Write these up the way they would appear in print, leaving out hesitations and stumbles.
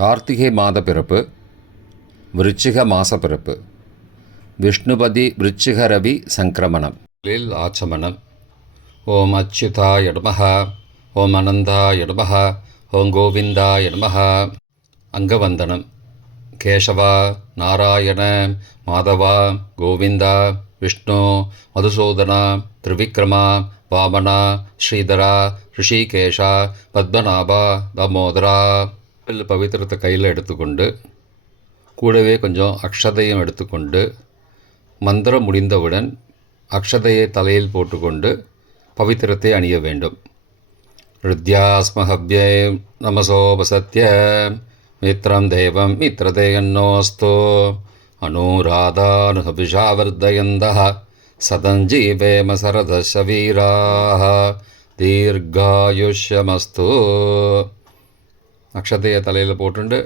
கார்த்திகை மாத பிறப்பு, விருச்சிக மாச பிறப்பு, விஷ்ணுபதி விருச்சிக ரவி சங்கிரமணம், ஆச்சமனம். ஓம் அச்சுதாய நமஹ, ஓம் அனந்தாய நமஹ, ஓம் கோவிந்தாய நமஹ. அங்கவந்தனம். கேசவா, நாராயண, மாதவா, கோவிந்தா, விஷ்ணு, மதுசூதனா, திரிவிக்ரமா, வாமனா, ஸ்ரீதரா, ரிஷிகேஷா, பத்மநாபா, தாமோதரா. பவித்திரத்தை கையில் எடுத்துக்கொண்டு கூடவே கொஞ்சம் அக்ஷதையும் எடுத்துக்கொண்டு மந்திரம் முடிந்தவுடன் அக்ஷதையை தலையில் போட்டுக்கொண்டு பவித்திரத்தை அணிய வேண்டும். ருத்யாஸ்மஹவ்யே நமசோபசத்ய மித்ரம் தேவம் மித்ரதேயன்னோஸ்தோ அனுராதானுஹபிஷாவர்தயந்தः சதஞ்சீவேம சரதசவீராः தீர்காயுஷ்யமஸ்து. அக்ஷதையை தலையில் போட்டுண்டு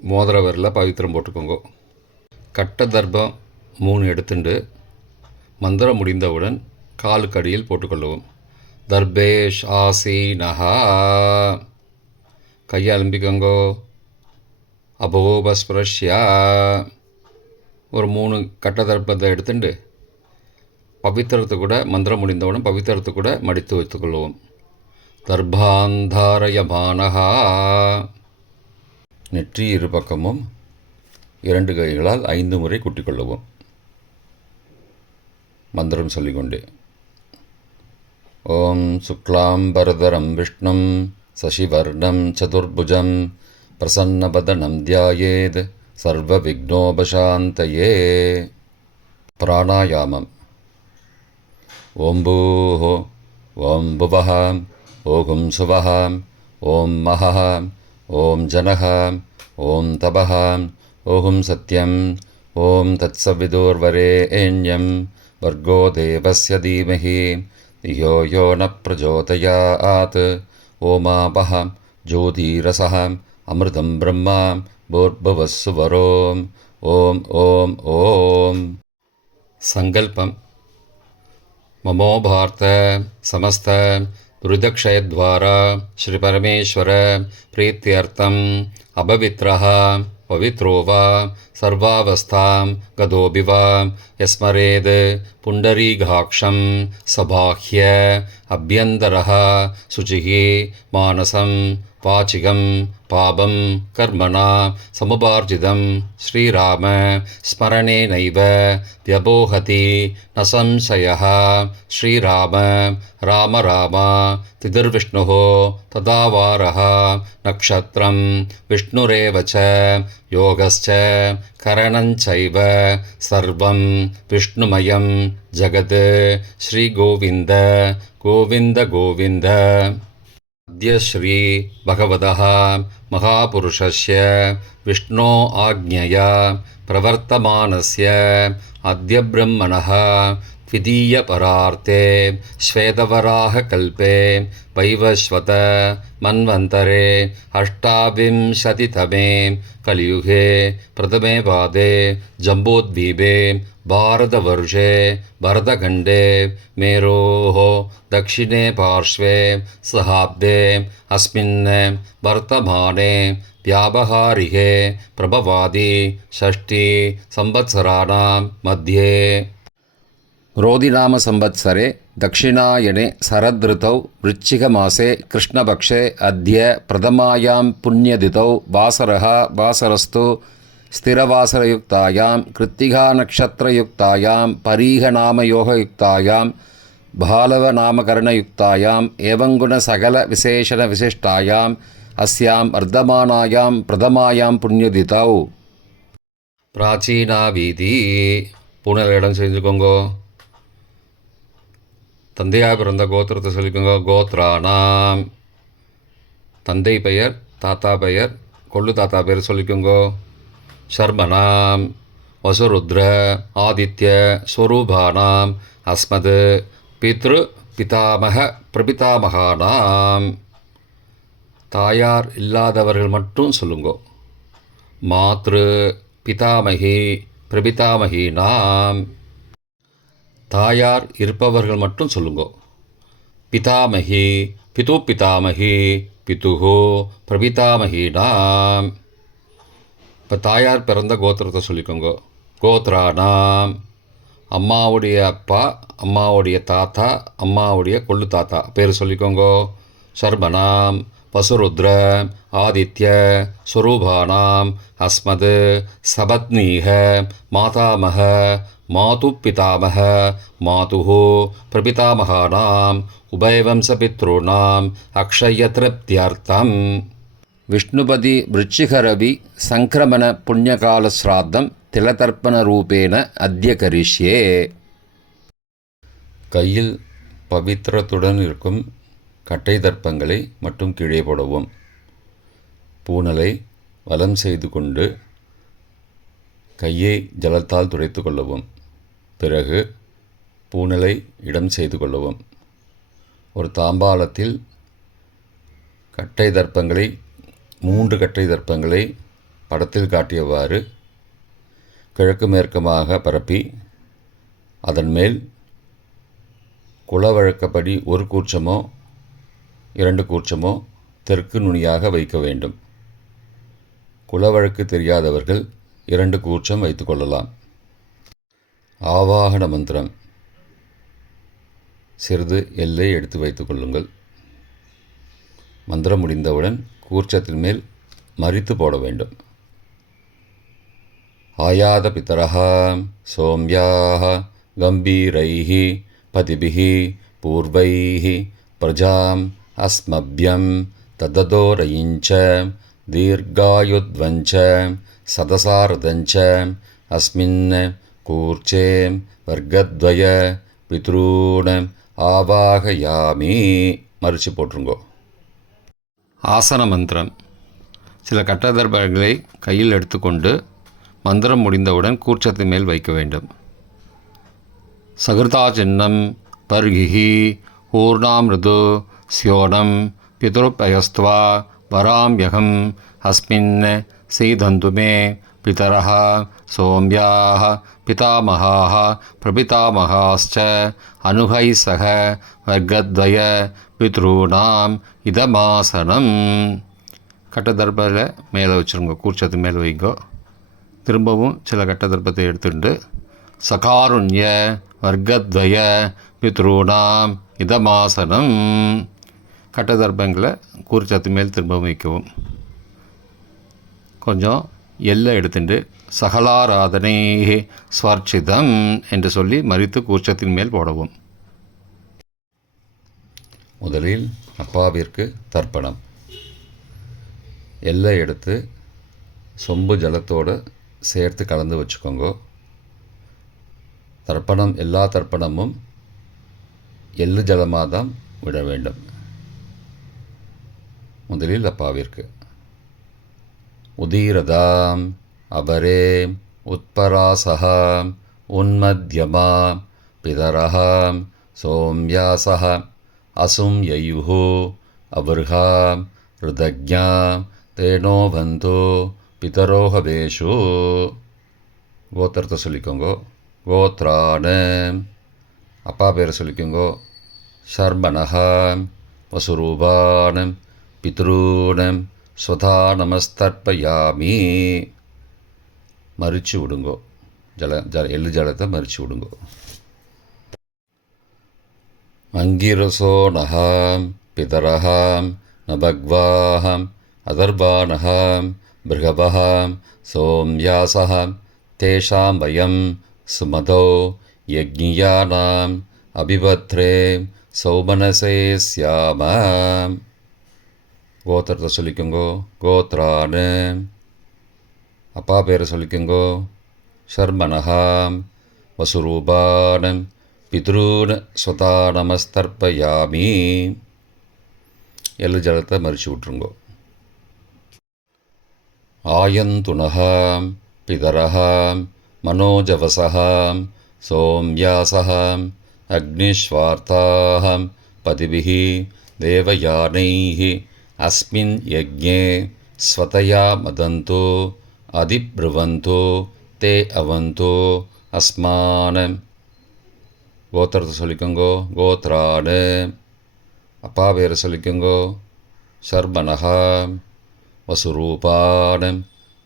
மோதிர விரலில் பவித்திரம் போட்டுக்கோங்க. கட்ட தர்ப்பம் 3 எடுத்துண்டு மந்திரம் முடிந்தவுடன் காலுக்கடியில் போட்டுக்கொள்ளவும். தர்பேஷ் ஆசீனஹா. கையை அலம்பிக்கோங்கோ. அபோபஸ்பிரஷ்யா. ஒரு 3 கட்ட தர்ப்பத்தை எடுத்துட்டு பவித்திரத்தை கூட மந்திரம் முடிந்தவுடன் பவித்திரத்தை கூட மடித்து வைத்துக்கொள்ளவும். தர்பாந்தாரயமானஹா. நெற்றி இரு பக்கமும் 2 கைகளால் 5 முறை குட்டிக்கொள்ளவும். மந்திரம் சொல்லிக்கொண்டே. ஓம் சுக்லாம்பரதரம் விஷ்ணும் சசிவர்ணம் சதுர்புஜம் பிரசன்னபதனம் தியாயேத் சர்வ விக்னோபசாந்தயே. பிராணாயாமம். ஓம் பூஹ, ஓம் புவஹ, ஓம் சுவஹ, ஓம் மஹஹ, ஓம் ஜனஹ, ஓம் தபஹ, ஓம் சத்யம், ஓம் தத்சவிதுர்வரேண்யம் வர்கோ தேவஸ்ய தீமஹி धियो यो न प्रचोदयात्. ओमापः ज्योतिरसः अमृतं ब्रह्मा भूर्भुवस्सुवरों. ओम ओम ओम. संकल्पम. ममो भारत समस्त दुरितक्षयद्वारा श्री परमेश्वर प्रीत्यर्थम अपवित्रः पवित्रो वा सर्वावस्थां गतोऽपि वा यस्मरेद् पुण्डरीकाक्षं सबाह्य अभ्यन्तरः शुचिः मानसं वाचिकं पापं कर्मणा समुपार्जितं श्रीराम स्मरणेनैव व्यपोहति न संशयः. श्रीराम राम राम तिथिर्विष्णुः तदावारः नक्षत्रं विष्णुरेव च योगश्च करणञ्चैव सर्वं विष्णुमयं जगत्. श्रीगोविन्द गोविन्द गोविन्द. अद्य श्री भगवतः महापुरुषस्य विष्णो आज्ञया प्रवर्तमानस्य अद्य ब्रह्मणः द्वितीयपरार्थे श्वेतवराहकल्पे वैवस्वत मन्वन्तरे 28तमे कलियुगे प्रथमे पादे जम्बूद्वीपे भारतवर्षे भरतखण्डे मेरोः दक्षिणे पार्श्वे सहाब्दे अस्मिन् वर्तमाने व्यावहारिके प्रभवादि 6 संवत्सराणां मध्ये रोदिनाम संवत्सरे दक्षिणायने शरदृतौ वृश्चिकमासे कृष्णपक्षे अद्य प्रथमायां पुण्यतिथौ वासरः वासरस्तु स्थिरवासरयुक्तायां कृत्तिकानक्षत्रयुक्तायां परीहनामयोगयुक्तायां भालवनामकरणयुक्तायाम् एवं गुणसकलविशेषणविशिष्टायाम् अस्यां वर्धमानायां प्रथमायां पुण्यतिथौ. प्राचीना வீதி. பூனல் இடம் செஞ்சுக்கோங்கோ. தந்தையாக பிறந்த கோத்திரத்தை சொல்லிக்கோங்க. கோத்ரானாம். தந்தை பெயர், தாத்தா பெயர், கொள்ளு தாத்தா பெயர் சொல்லிக்கோங்கோ. சர்மனாம் வசுருத்ர ஆதித்ய ஸ்வரூபானாம் அஸ்மத் பித்ரு பிதாமக பிரபிதாமகானாம். தாயார் இல்லாதவர்கள் மட்டும் சொல்லுங்கோ. மாத்ரு பிதாமகி பிரபிதாமகீனாம். தாயார் இருப்பவர்கள் மட்டும் சொல்லுங்கோ. பிதாமகி பிது பிதாமகி பிதுஹோ பிரபிதாமகீனாம். இப்போ தாயார் பிறந்த கோத்திரத்தை சொல்லிக்கோங்க. கோத்ரானாம், அம்மாவுடைய அப்பா, அம்மாவுடைய தாத்தா, அம்மாவுடைய கொள்ளு தாத்தா பேர் சொல்லிக்கோங்க. சர்மனாம் வசுருத்ர ஆதித்ய ஸ்வரூபானாம் அஸ்மத் சபத்னீக மாதாமக மாது பிதாமக மாதுஹு பிரபிதாமகானாம் உபயவம்சபித்ருணாம் அக்ஷய திருப்தியர்த்தம். விஷ்ணுபதி விருச்சிகரவி சங்கிரமண புண்ணியகால ஸ்ராத்தம் திலதர்ப்பண ரூபேண அத்ய கரிஷ்யே. கையில் பவித்திரத்துடன் இருக்கும் கட்டை தர்ப்பங்களை மட்டும் கீழே போடவும். பூனலை வலம் செய்து கொண்டு கையை ஜலத்தால் துடைத்து கொள்ளவும். பிறகு பூனலை இடம் செய்து கொள்ளவும். ஒரு தாம்பாளத்தில் கட்டை தர்ப்பங்களை 3 கட்டை தர்ப்பங்களை படத்தில் காட்டியவாறு கிழக்கு மேற்குமாக பரப்பி அதன் மேல் குலவழக்கப்படி 1 கூர்ச்சமோ 2 கூர்ச்சமோ தெற்கு நுனியாக வைக்க வேண்டும். குலவழக்கு தெரியாதவர்கள் 2 கூர்ச்சம் வைத்து கொள்ளலாம். ஆவாகன மந்திரம். சிறிது எல்லை எடுத்து வைத்து கொள்ளுங்கள். மந்திரம் முடிந்தவுடன் கூர்ச்சத்தின் மேல் மரித்து போட வேண்டும். ஆயாத பிதரஹ சோம்யாஹ கம்பீரைஹி பதிபிஹி பூர்வைஹி பிரஜாம் அஸ்மப்யம் தததோரயிஞ்ச தீர்காயுத்வஞ்ச சதசாரதஞ்ச அஸ்மின் கூர்ச்சே வர்க்கத்வய பித்ரூண ஆவாகயாமி. மறித்து போட்டுருங்கோ. ஆசன மந்திரம். சில கட்டதர்பங்களை கையில் எடுத்துக்கொண்டு மந்திரம் முடிந்தவுடன் கூர்ச்சத்தின் மேல் வைக்க வேண்டும். சகிருதா சின்னம் பர்கிஹி ஊர்ணாமிருது ஸ்யோனம் பிதுருப்பயஸ்துவா வராம்யகம் அஸ்மின் சீதந்துமே பிதரஹ சோம்யாஹ பிதாமகாஹ பிரபிதாமகாஸ்ச அனுகை சக வர்க்கத்வய பித்ருணாம் இதமாசனம். கட்டதர்பத்தில் மேலே வச்சுருங்க. கூர்ச்சத்து மேலே வைங்கோ. திரும்பவும் சில கட்டதர்பத்தை எடுத்துட்டு சகாருண்ய வர்க்கத்வய பித்ருணாம் இதமாசனம். கட்டதர்பங்களை கூர்ச்சத்து மேல் திரும்பவும் வைக்கவும். கொஞ்சம் எல்லை எடுத்துட்டு சகலாராதனை ஸ்வர்ச்சிதம் என்று சொல்லி மறித்து கூர்ச்சத்தின் மேல் போடவும். முதலில் அப்பாவிற்கு தர்ப்பணம். எல்லை எடுத்து சொம்பு ஜலத்தோடு சேர்த்து கலந்து வச்சுக்கோங்க. தர்ப்பணம் எல்லா தர்ப்பணமும் எள்ளு ஜலமாக தான் விட வேண்டும். முதலில் அப்பாவிற்கு. உதீரதாம் அபரே உத்பராசஹ உன்மத்யமா பிதரஹ சோம்யாசஹ அசும் யயுஹு அபர்ஹா ருதக்ஞா தேனோ பந்தோ பிதரோஹவேஷு. கோத்திரத்தை சொல்லிக்கோங்கோ. கோத்ரான. அப்பா பேரை சொல்லிக்கோங்கோ. ஷர்மணஹ வசுரூபான பித்ரூணம் ஸ்வதா நமஸ்தர்ப்பயாமி. மறித்து விடுங்கோ. எள்ளு ஜலத்தை மறித்து விடுங்கோ. அங்கிரசோனஹாம் பிதரஹாம் நபக்வாஹாம் அதர்வானஹாம் பிருகவஹாம் சோம்யாசஹாம் தேஷாம் வயம் சுமதோ யக்ஞியானாம் அபிபத்ரே சௌமனசே ஸ்யாமாம். கோத்திரத்தை சொல்லிக்கோங்கோ. கோத்ரானு. அப்பா பேரை சொல்லிக்கோங்கோ. ஷர்மணஹாம் வசுரூபானம் பித்ரூன் ஸ்வதா நமஸ்தர்ப்பயாமி. எள்ளு ஜலத்தை மறித்து விட்ருங்கோ. ஆயந்துனஹாம் பிதரஹாம் மனோஜவசஹாம் சோம்யாசஹாம் அக்னிஸ்வார்த்தாஹாம் பதிபிஹி தேவயானைஹி அஸ்மின் யஜ்ஞே ஸ்வதயா மதந்தோ அதிப்ருவந்தோ தே அவந்தோ அஸ்மானம். கோத்திரத்தை சொல்லிக்கோங்கோ. கோத்ரானு. அப்பா பேரை சொல்லிக்கோங்கோ. ஷர்மணஹா வசுரூபானம்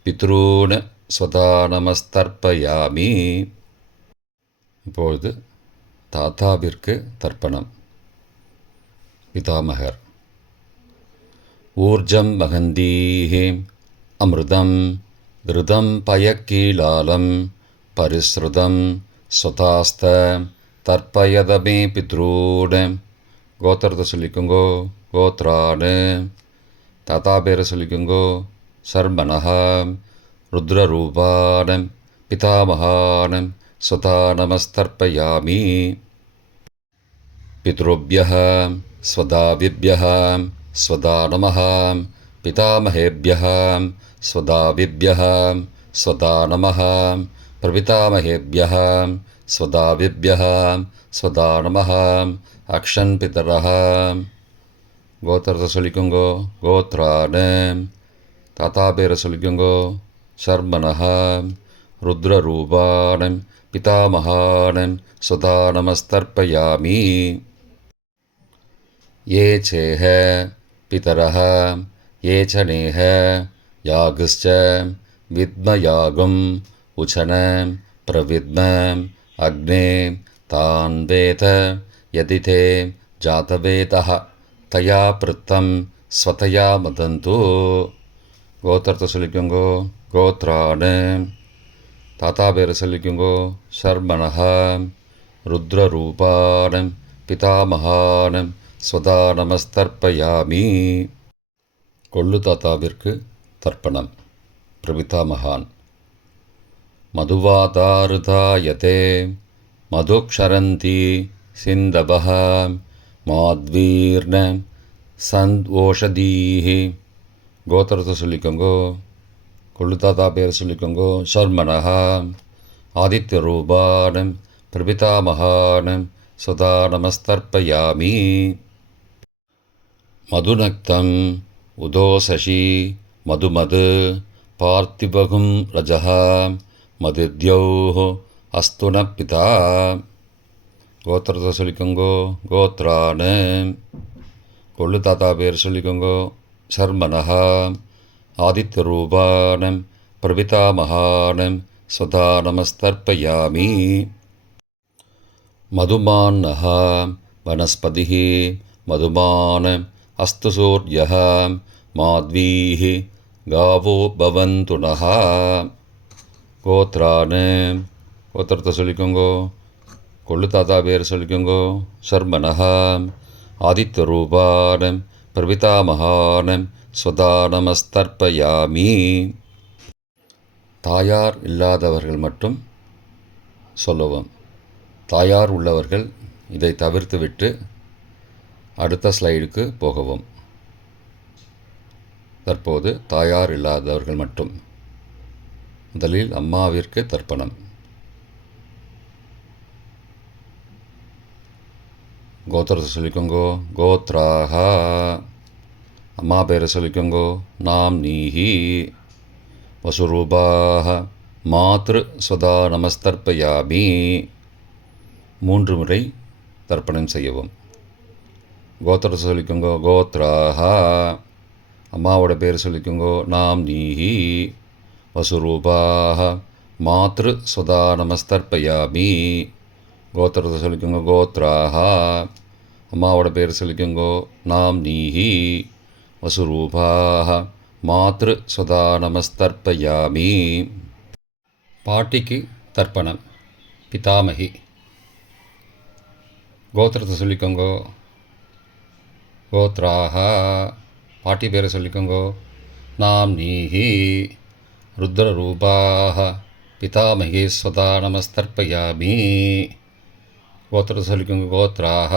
பித்ரூன் ஸ்வதா நமஸ்தர்ப்பயாமி. இப்பொழுது தாத்தாவிற்கு தர்ப்பணம். பிதாமகர். ஊர்ஜம் வகந்தீஹி அமிர்தம் கிருதம் பயக்கீலாலம் பரிஸ்ருதம் ஸ்வதாஸ்த தர்ப்பயதமே பித்ரூன். கோத்திரத்தை சொல்லிக்கோங்கோ. கோத்ரான். தாத்தா பேரை சொல்லிக்கோங்கோ. சர்மனஹ ருத்ரரூபான் பிதாமகான் ஸ்வதா நமஸ்தர்ப்பயாமி. பித்ருभ्यः ஸ்வதாவிभ्यः ஸ்வதா நமः. பிதாமகேभ्यः ஸ்வதாவிभ्यः ஸ்வதா நமः. பிரபிதாமகேभ्यः ஸ்வதாவிभ्यः ஸ்வதா நமः. அக்ஷன் பிதரः. கோத்திரத்தை சொல்லிக்கோங்கோ. கோத்ரான். தாத்தா பேரை சொல்லிக்கோங்கோ. சர்மனஹ ருத்ரரூபான் பிதாமகான் ஸ்வதா நமஸ்தர்ப்பயாமி. ये चेह पितरः ये च नेह यागश्च विद्मयागम् उचन प्रविद्म अग्ने तान् वेद यदि ते जातवेदः तया पृत्तं स्वतया मदन्तु. கோத்திரத்தை சொல்லிக்கோங்கோ. கோத்ரான். தாத்தா பேரை சொல்லிக்கோங்கோ. சர்மனஹ ருத்ரரூபான் பிதாமகான் ஸ்வதா நமஸ்தர்ப்பயாமி. கொள்ளு தாத்தாவிற்கு தர்ப்பணம். பிரபிதாமகான். மதுவாதாருதாயதே மதுக்ஷரந்தி சிந்தபஹ மாத்வீர்ண சந்த்வோஷதீஹி. கோத்திரத்தை சொல்லிக்கோங்கோ. கொள்ளு தாத்தா பேரை சொல்லிக்கோங்கோ. சர்மனஹ ஆதித்யரூபான் பிரபிதாமகான் ஸ்வதா நமஸ்தர்ப்பயாமி. மதுநக்தம் உதோசசி மதுமது பார்த்திபகும் ரஜः மதித்யௌः அஸ்துன பிதா. கோத்திரத்தை சொல்லிக்கோங்கோ. கோத்ரான். கொள்ளு தாத்தா பேர் சொல்லிக்கோங்கோ. சர்மனஹ ஆதித்யரூபான் பிரபிதாமகான் ஸ்வதா நமஸ்தர்ப்பயாமி. மதுமான்னஹ வனஸ்பதிः மதுமான் அஸ்து சூர்யः மாத்வீः காவோ பவந்து நः. கோத்ரான். கோத்திரத்தை சொல்லிக்கோங்கோ. கொள்ளு தாத்தா பேர் சொல்லிக்கோங்கோ. சர்மனஹ ஆதித்யரூபான் பிரபிதாமகான் ஸ்வதா நமஸ்தர்ப்பயாமி. தாயார் இல்லாதவர்கள் மட்டும் சொல்லவும். தாயார் உள்ளவர்கள் இதை தவிர்த்துவிட்டு அடுத்த ஸ்லைடுக்கு போகவும். தற்போது தாயார் இல்லாதவர்கள் மட்டும். முதலில் அம்மாவிற்கு தர்ப்பணம். கோத்திரத்தை சொல்லிக்கோங்கோ. கோத்ராஹ. அம்மா பேரை சொல்லிக்கோங்கோ. நாம் நீஹி வசுரூபாஹ மாத்ரு ஸ்வதா நமஸ்தர்ப்பயாமி. 3 முறை தர்ப்பணம் செய்யவும். கோத்திரத்தை சொல்லிக்கோங்கோ. கோத்ராஹ. அம்மாவோட பேர் சொல்லிக்கோங்கோ. நாம் நீஹி வசுரூபாஹ மாத்ரு ஸ்வதா நமஸ்தர்ப்பயாமி. கோத்திரத்தை சொல்லிக்கோங்கோ. கோத்ராஹ. அம்மாவோட பேர் சொல்லிக்கோங்கோ. நாம் நீஹி வசுரூபாஹ மாத்ரு ஸ்வதா நமஸ்தர்ப்பயாமி. பாட்டிக்கு தர்ப்பணம். பிதாமகி. கோத்திரத்தை சொல்லிக்கோங்கோ. கோத்ராஹ. பாட்டி பேரை சொல்லிக்கோங்கோ. நாம் நீஹி ருத்ரரூபாஹ பிதாமகி ஸ்வதா நமஸ்தர்ப்பயாமி. கோத்திரத்தை சொல்லிக்கோங்கோ. கோத்ராஹ.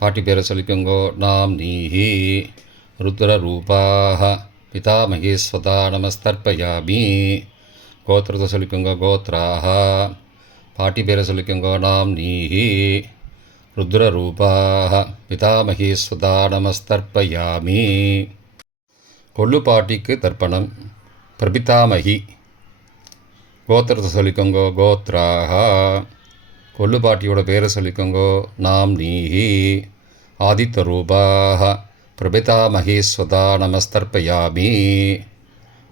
பாட்டி பேரை சொல்லிக்கோங்கோ. நாம் நீஹி ருத்ரரூபாஹ பிதாமகி ஸ்வதா நமஸ்தர்ப்பயாமி. கோத்திரத்தை சொல்லிக்கோங்கோ. கோத்ராஹ. பாட்டி பேரை சொல்லிக்கோங்கோ. நாம் நீஹி ருத்ரரூபாஹ பிதாமகி ஸ்வதா நமஸ்தர்ப்பயாமி. கொள்ளு பாட்டிக்கு தர்ப்பணம். பிரபிதாமகி. கோத்திரத்தை சொல்லிக்கோங்கோ. கோத்ராஹ. கொள்ளு பாட்டியோட பேரை சொல்லிக்கோங்கோ. நாம் நீஹி ஆதித்யரூபாஹ பிரபிதாமகி ஸ்வதா நமஸ்தர்ப்பயாமி.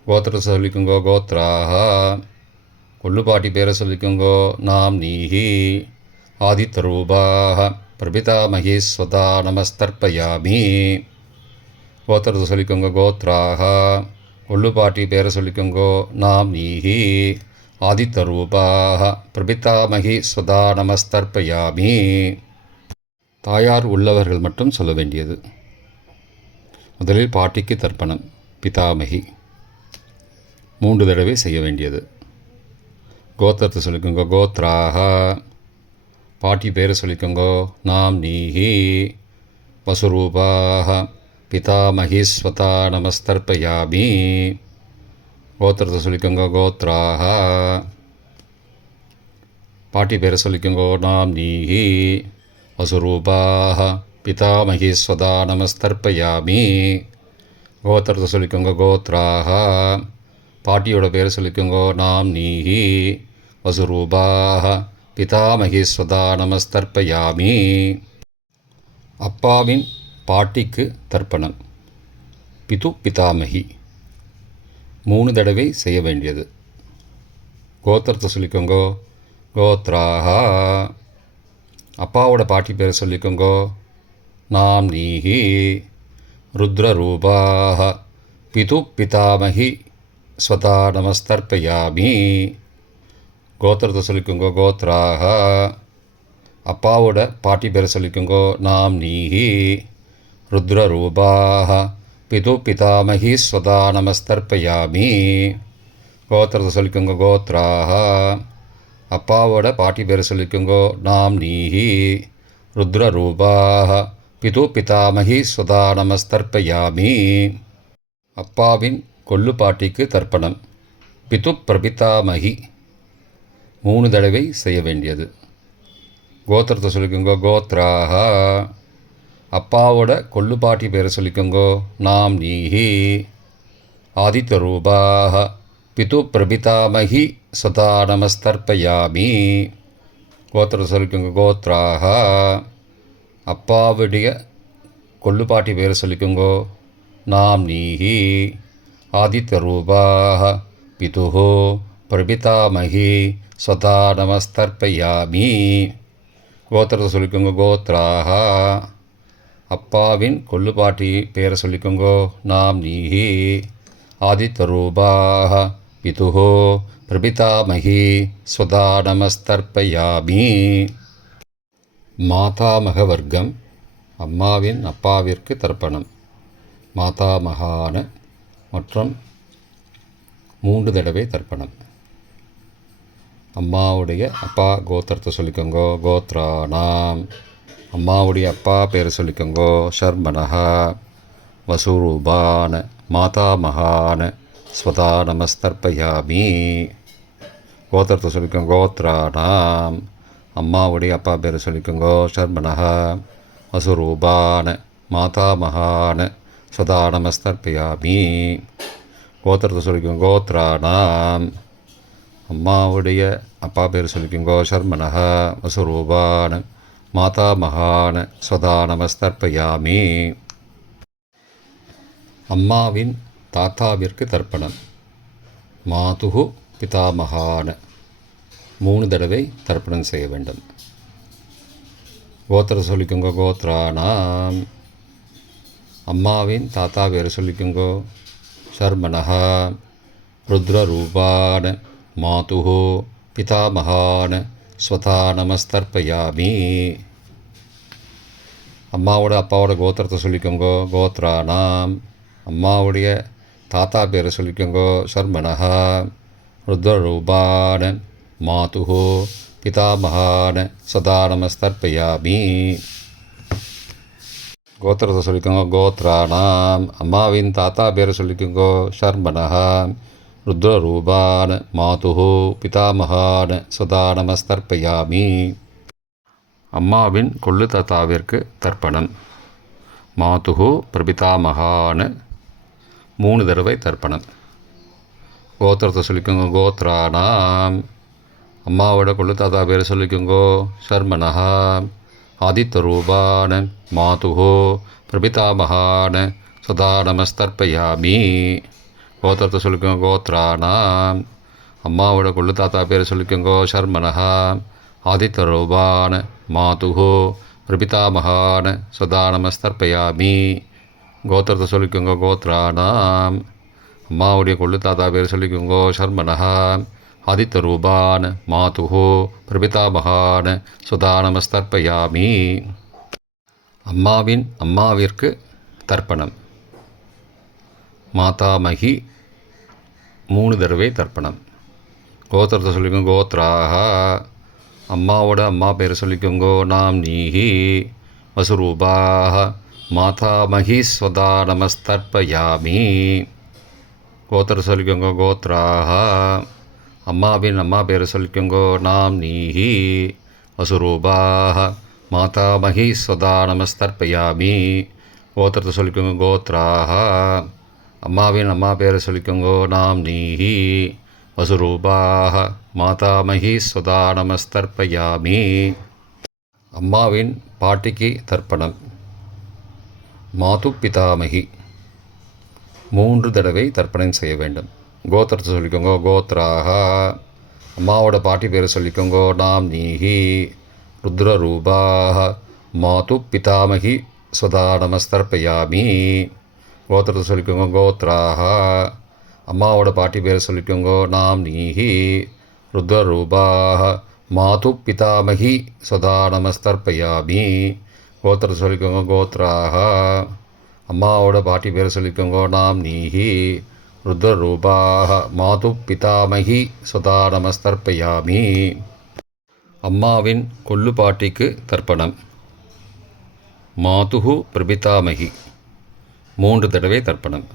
கோத்திரத்தை சொல்லிக்கோங்கோ கோத்ராக. கொள்ளுப்பாட்டி பேரை சொல்லிக்கோங்கோ நாம் நீஹி. ஆதித்தரூபாக பிரபிதாமகி ஸ்வதா நமஸ்தர்ப்பயாமி. கோத்திரத்தை சொல்லிக்கோங்க கோத்ராக. கொள்ளுப்பாட்டி பேரை சொல்லிக்கோங்கோ நாம் நீஹி. ஆதித்தரூபாக பிரபிதாமகி ஸ்வதா நமஸ்தர்ப்பயாமி. தாயார் உள்ளவர்கள் மட்டும் சொல்ல வேண்டியது. முதலில் பாட்டிக்கு தர்ப்பணம். பிதாமகி 3 தடவை செய்ய வேண்டியது. கோத்திரத்தை சொல்லிக்கோங்க கோத்ராக. பாட்டி பேரை சொல்லிக்கோங்கோ நாம் நீஹி. வசுரூபாக பிதாமகி ஸ்வதா நமஸ்தர்ப்பயாமி. கோத்திரத்தை சொல்லிக்கோங்க கோத்ராக. பாட்டி பேரை சொல்லிக்கோங்கோ நாம் நீஹி. வசுரூபாக பிதாமகி ஸ்வதா நமஸ்தர்ப்பயாமி. கோத்திரத்தை சொல்லிக்கோங்க கோத்ராக. பாட்டியோட பேரை சொல்லிக்கோங்கோ நாம் நீஹி. வசுரூபாக பிதாமகி ஸ்வதா நமஸ்தர்ப்பயாமி. அப்பாவின் பாட்டிக்கு தர்ப்பணம். பிது பிதாமகி 3 தடவை செய்ய வேண்டியது. கோத்திரத்தை சொல்லிக்கோங்கோ கோத்ராக. அப்பாவோட பாட்டி பேரை சொல்லிக்கோங்கோ நாம் நீஹி. ருத்ரரூபாக பிது பிதாமகி ஸ்வதா நமஸ்தர்ப்பயாமி. கோத்திரத்தை சொல்லிக்கோங்கோ கோத்ராக. அப்பாவோட பாட்டி பேரை சொல்லிக்கோங்கோ நாம் நீஹி. ருத்ரரூபாக பிது பிதாமகி ஸ்வதா நமஸ்தர்ப்பயாமி. கோத்திரத்தை சொல்லிக்கோங்க கோத்ராக. அப்பாவோட பாட்டி பேரை சொல்லிக்கோங்கோ நாம் நீஹி. ருத்ரரூபாக பிது பிதாமகி ஸ்வதா நமஸ்தர்ப்பயாமி. அப்பாவின் கொள்ளு பாட்டிக்கு தர்ப்பணம். பிது பிரபிதாமகி 3 தடவை செய்ய வேண்டியது. கோத்திரத்தை சொல்லிக்கோங்கோ கோத்ராக. அப்பாவோட கொள்ளு பாட்டி பேரை சொல்லிக்கோங்கோ நாம் நீஹி. ஆதித்யரூபாக பிது பிரபிதாமகி ஸ்வதா நமஸ்தர்ப்பயாமி. கோத்திரத்தை சொல்லிக்கோங்க கோத்ராக. அப்பாவுடைய கொள்ளுப்பாட்டி பேரை சொல்லிக்கோங்கோ நாம் நீஹி. ஆதித்யரூபாக பிதுஹோ பிரபிதாமகி ஸ்வதா நமஸ்தர்ப்பயாமி. கோத்திரத்தை சொல்லிக்கோங்க கோத்ராக. அப்பாவின் கொள்ளுப்பாட்டி பேரை சொல்லிக்கோங்கோ நாம் நீஹி. ஆதித்யரூபாக பிதுஹோ பிரபிதாமகி ஸ்வதா நமஸ்தர்ப்பயாமி. மாதாமக வர்க்கம். அம்மாவின் அப்பாவிற்கு தர்ப்பணம். மாதாமகான மற்றும் 3 தடவை தர்ப்பணம். அம்மாவுடைய அப்பா கோத்திரத்தை சொல்லிக்கோங்கோ கோத்ரானாம். அம்மாவுடைய அப்பா பேரை சொல்லிக்கோங்கோ ஷர்மனஹா. வசூரூபான மாதாமகான ஸ்வதா நமஸ்தர்ப்பயாமி. கோத்திரத்தை சொல்லிக்கோங்க கோத்ரானாம். அம்மாவுடைய அப்பா பேரை சொல்லிக்கோங்கோ ஷர்மனஹா. வசுரூபான மாதாமகான ஸ்வதா நமஸ்தர்ப்பயாமி. கோத்திரத்தை சொல்லிக்கோங்க கோத்ரானாம். அம்மாவுடைய அப்பா பேர் சொல்லிக்கோங்கோ ஷர்மனஹா. வசுரூபான மாதாமகான ஸ்வதா நமஸ்தர்ப்பயாமி. அம்மாவின் தாத்தாவிற்கு தர்ப்பணம். மாதுகு பிதாமகான 3 தடவை தர்ப்பணம் செய்ய வேண்டும். கோத்திர சொல்லிக்கோங்க கோத்ரானாம். அம்மாவின் தாத்தா பேர் சொல்லிக்கோங்கோ ஷர்மனஹா. ருத்ரரூபான மாதுஹோ பிதாமகான ஸ்வதா நமஸ்தர்ப்பயாமி. அம்மாவோட அப்பாவோட கோத்திரத்தை சொல்லிக்கோங்கோ கோத்ரானாம். அம்மாவுடைய தாத்தா பேரை சொல்லிக்கோங்கோ ஷர்மனஹா. ருத்ரரூபான மாதுஹோ பிதாமகான சதா நமஸ்தர்ப்பயாமி. கோத்திரத்தை சொல்லிக்கோங்க கோத்ரானாம். அம்மாவின் தாத்தா பேரை சொல்லிக்கோங்கோ ஷர்மனஹா. ருத்ரரூபான மாதுஹோ பிதாமகான சதா நமஸ்தர்ப்பயாமி. அம்மாவின் கொள்ளு தாத்தாவிற்கு தர்ப்பணம். மாதுஹோ பிரபிதாமகான 3 தடவை தர்ப்பணம். கோத்திரத்தை சொல்லிக்கோங்க கோத்ரானாம். அம்மாவோட கொள்ளு தாத்தா பேரை சொல்லிக்கோங்கோ ஷர்மனஹா. ஆதித்யரூபான மாதுஹோ பிரபிதாமகான சதா நமஸ்தர்ப்பயாமி. கோத்திரத்தை சொல்லிக்கோங்க கோத்ரானாம். அம்மாவோட கொள்ளு தாத்தா பேர் சொல்லிக்கோங்க ஷர்மனஹா. ஆதித்தரூபான மாதுஹோ பிரபிதாமகான சதா நமஸ்தர்ப்பயாமி. கோத்திரத்தை சொல்லிக்கோங்க கோத்ரானாம். அம்மாவுடைய கொள்ளு தாத்தா பேர் சொல்லிக்கோங்க ஷர்மனஹா. ஆதித்தரூபான மாதுஹோ பிரபிதாமகான சுதா நமஸ்தர்ப்பயாமி. அம்மாவிற்கு தர்ப்பணம். மாதாமகி 3 தடவை தர்ப்பணம். கோத்திரத்தை சொல்லிக்கோங்க கோத்ராக. அம்மாவோட அம்மா பேர் சொல்லிக்கோங்க நாம் நீஹி வசுரூபாக மாதாமகி ஸ்வதா நமஸ்தர்ப்பயாமி. கோத்திரத்தை சொல்லிக்கோங்க கோத்ராக. அம்மாவின் அம்மா பேர் சொல்லிக்கோங்க நாம் நீஹி வசுரூபாக மாதாமகி ஸ்வதா நமஸ்தர்ப்பயாமி. கோத்திரத்தை சொல்லிக்கோங்க கோத்ராக. அம்மாவின் அம்மா பேரை சொல்லிக்கோங்க நாம் நீஹி வசுரூபாக மாதாமகி ஸ்வதா நமஸ்தர்ப்பயாமி. அம்மாவின் பாட்டிக்கு தர்ப்பணம். மாது பிதாமகி 3 தடவை தர்ப்பணம் செய்ய வேண்டும். கோத்திரத்தை சொல்லிக்கோங்க கோத்ராக. அம்மாவோட பாட்டி பேரை சொல்லிக்கோங்க நாம் நீஹி ருத்ரரூபாக மாது பிதாமகி ஸ்வதா நமஸ்தர்ப்பயாமி. கோத்திரத்தை சொல்லிக்கோங்க கோத்ராக. அம்மாவோட பாட்டி பேரை சொல்லிக்கோங்க நாம் நீஹி ருத்ரரூபாக மாது பிதாமகி ஸ்வதா நமஸ்தர்ப்பயாமி. கோத்திரத்தை சொல்லிக்கோங்க கோத்ராக. அம்மாவோட பாட்டி பேரை சொல்லிக்கோங்க நாம் நீஹி ருத்ரரூபாக மாது பிதாமகி ஸ்வதா நமஸ்தர்ப்பயாமி. அம்மாவின் கொள்ளு பாட்டிக்கு தர்ப்பணம். மாதுஹு பிரபிதாமகி 3 தடவை தர்ப்பணம்.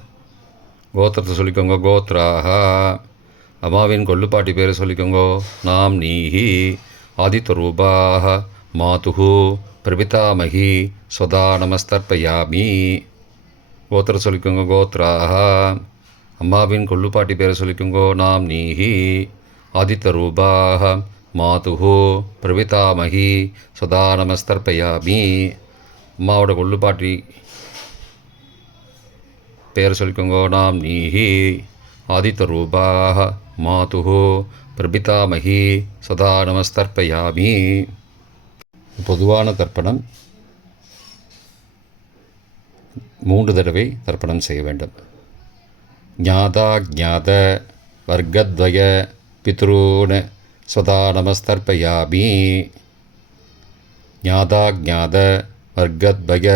கோத்திரத்தை சொல்லிக்கோங்க கோத்ராக. அம்மாவின் கொள்ளுப்பாட்டி பேரை சொல்லிக்கோங்க நாம் நீஹி ஆதித்தரூபாக மாதுஹு பிரபிதாமகி ஸ்வதா நமஸ்தர்ப்பயாமி. கோத்திரத்தை சொல்லிக்கோங்க கோத்ராக. அம்மாவின் கொள்ளுப்பாட்டி பேரை சொல்லிக்கோங்க நாம் நீஹி ஆதித்தரூபாக மாதுஹு பிரபிதாமகி ஸ்வதா நமஸ்தர்ப்பயாமி. அம்மாவோட கொள்ளுப்பாட்டி பேர் சொல்லிக்கோங்க நாம் நீஹி ஆதித்தரூபாக மாதுஹு பிரபிதாமகி சதா நமஸ்தர்ப்பயாமி. பொதுவான தர்ப்பணம் 3 தடவை தர்ப்பணம் செய்ய வேண்டும். ஞாதா ஜாத வர்க்கத்வய பித்ரூன் சதா நமஸ்தர்ப்பயாமி. ஞாதா ஜாத வர்க்கத்வய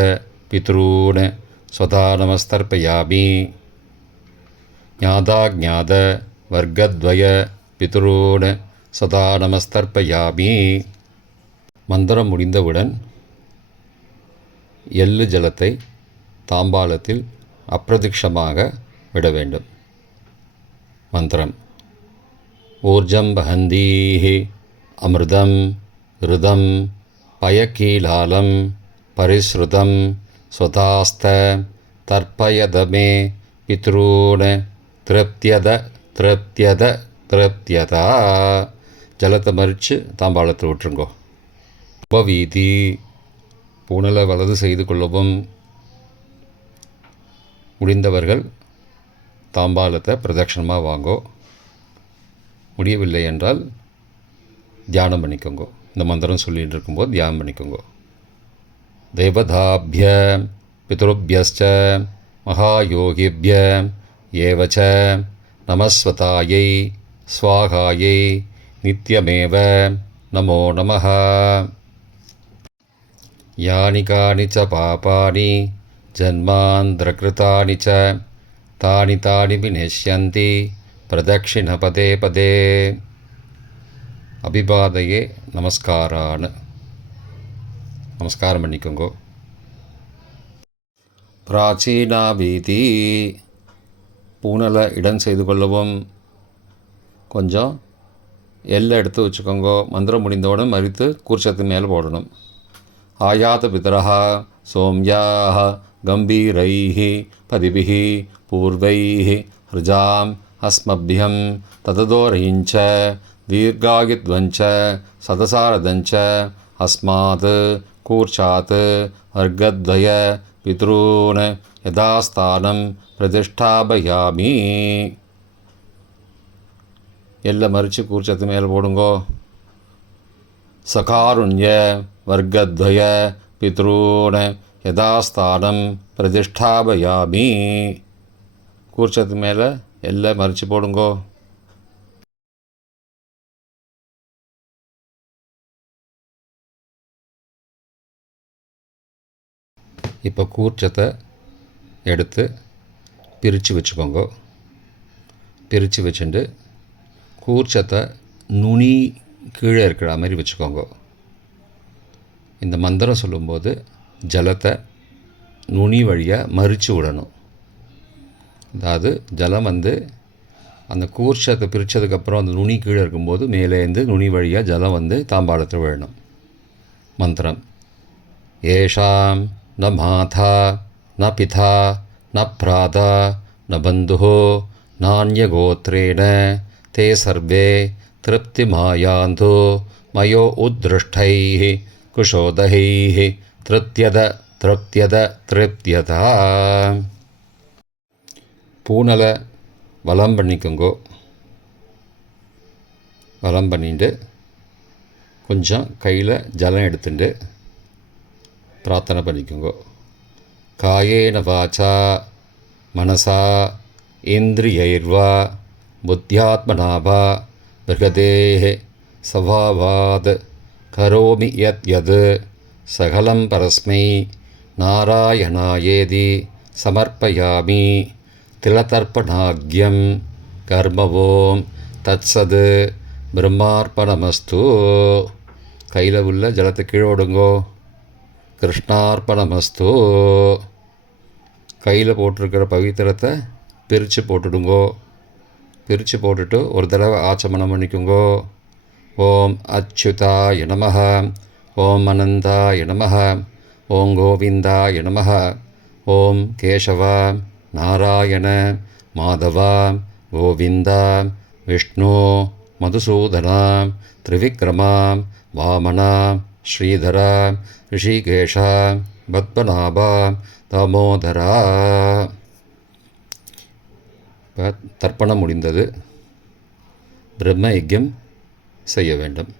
பித்ரூன் ஸ்வதா நமஸ்தர்ப்பயாமி. ஞாதா ஜாத வர்க்கத்வய பித்ரூன் சதா நமஸ்தர்ப்பயாமி. மந்திரம் முடிந்தவுடன் எள்ளு ஜலத்தை தாம்பாளத்தில் அப்பிரதிக்ஷமாக விட வேண்டும். மந்திரம். ஊர்ஜம் வஹந்தீஹி அமிர்தம் ருதம் பயக்கீலாலம் பரிஸ்ருதம் ஸ்வதாஸ்த தர்ப்பயதமே பித்ரூன் திருப்தியத திருப்தியத திருப்தியதா. ஜலத்தை மறித்து தாம்பாளத்தில் விட்டுருங்கோ. உபவீதி பூனலை வலது செய்து கொள்ளவும். முடிந்தவர்கள் தாம்பாளத்தை பிரதட்சணமாக வாங்கோ. முடியவில்லை என்றால் தியானம் பண்ணிக்கோங்க. இந்த மந்திரம் சொல்லிகிட்டு இருக்கும்போது தியானம் பண்ணிக்கோங்க. தேவதாபிய பித்ருபியஸ்ச மகாயோகிபிய ஏவச்ச நமஸ்வதாயை ஸ்வாகாயை நித்யமேவ நமோ நமः. யானி கானி ச பாபானி ஜன்மாந்திரகிருதானி ச தானி தானி விநஷ்யந்தி பிரதக்ஷிண பதே பதே. அபிபாதையே நமஸ்காரான்னு நமஸ்காரம் பண்ணிக்கோங்கோ. பிராச்சீனா வீதி பூனலை இடம் செய்து கொள்ளவும். கொஞ்சம் எல்லை எடுத்து வச்சுக்கோங்க. மந்திரம் முடிந்தவுடன் மறித்து கூர்ச்சத்து மேலே போடணும். ஆயாத பிதரஹா சோம்யாக கம்பீரைஹி பதிபிஹி பூர்வைஹி ஹிருஜாம் அஸ்மபியம் தததோரயிஞ்ச தீர்காயுத்வஞ்ச சதசாரதஞ்ச அஸ்மாத் கூர்ச்சாத் வர்க்கத்வய பித்ரூன் யதாஸ்தானம் பிரதிஷ்டாபயாமி. எல்லாம் மறித்து கூர்ச்சத்து மேலே போடுங்கோ. சகாருண்ய வர்க்கத்வய பித்ரூன் யதாஸ்தானம் பிரதிஷ்டாபயாமி. கூர்ச்சத்து மேலே எல்லாம் மறித்து போடுங்கோ. இப்போ கூர்ச்சத்தை எடுத்து பிரித்து வச்சுக்கோங்க. பிரித்து வச்சுட்டு கூர்ச்சத்தை நுனி கீழே இருக்கிற மாதிரி வச்சுக்கோங்க. இந்த மந்திரம் சொல்லும்போது ஜலத்தை நுனி வழியாக மறித்து விடணும். அதாவது ஜலம் அந்த கூர்ச்சத்தை பிரித்ததுக்கப்புறம் அந்த நுனி கீழே இருக்கும்போது மேலேருந்து நுனி வழியாக ஜலம் தாம்பாளத்தில் விழணும். மந்திரம்: ஏஷாம் ந மாதா ந பிதா ந பிராதா ந பந்துஹோ நான்யகோத்ரேண தே சர்வே திருப்திமாயாந்தோ மயோ உத்ருஷ்டைः குஷோதகைः திருப்தியத திருப்தியத திருப்தியதா. பூனலை வலம் பண்ணிக்கோங்கோ. வலம் பண்ணிட்டு கொஞ்சம் கையில் ஜலம் எடுத்துட்டு பிரார்த்தனை பண்ணிக்கோங்கோ. காயேன வாச்சா மனசா இந்திரியைர்வா புத்தியாத்மனாவா பிருகதேஹ சவாவாத் கரோமி யத் யத் சகலம் பரஸ்மை நாராயணாயேதி சமர்ப்பயாமி. திலதர்ப்பணாக்யம் கர்மவோம் தத்சத் பிரம்மார்ப்பணமஸ்து. கையில் உள்ள ஜலத்தை கீழோடுங்கோ. கிருஷ்ணார்ப்பணமஸ்து. கையில் போட்டிருக்கிற பவித்திரத்தை பிரித்து போட்டுடுங்கோ. பிரித்து போட்டுட்டு ஒரு தடவை ஆச்சமனம் பண்ணிக்குங்கோ. ஓம் அச்சுதாய நமஹ, ஓம் அனந்தாய நமஹ, ஓம் கோவிந்தாய நமஹ, ஓம் கேசவ நாராயண மாதவ கோவிந்த விஷ்ணு மதுசூதன திரிவிக்ரம வாமன ஸ்ரீதர ரிஷிகேஷ பத்மநாப தாமோதரா. இப்போ தர்ப்பணம் முடிந்தது. பிரம்ம யஜ்யம் செய்ய வேண்டும்.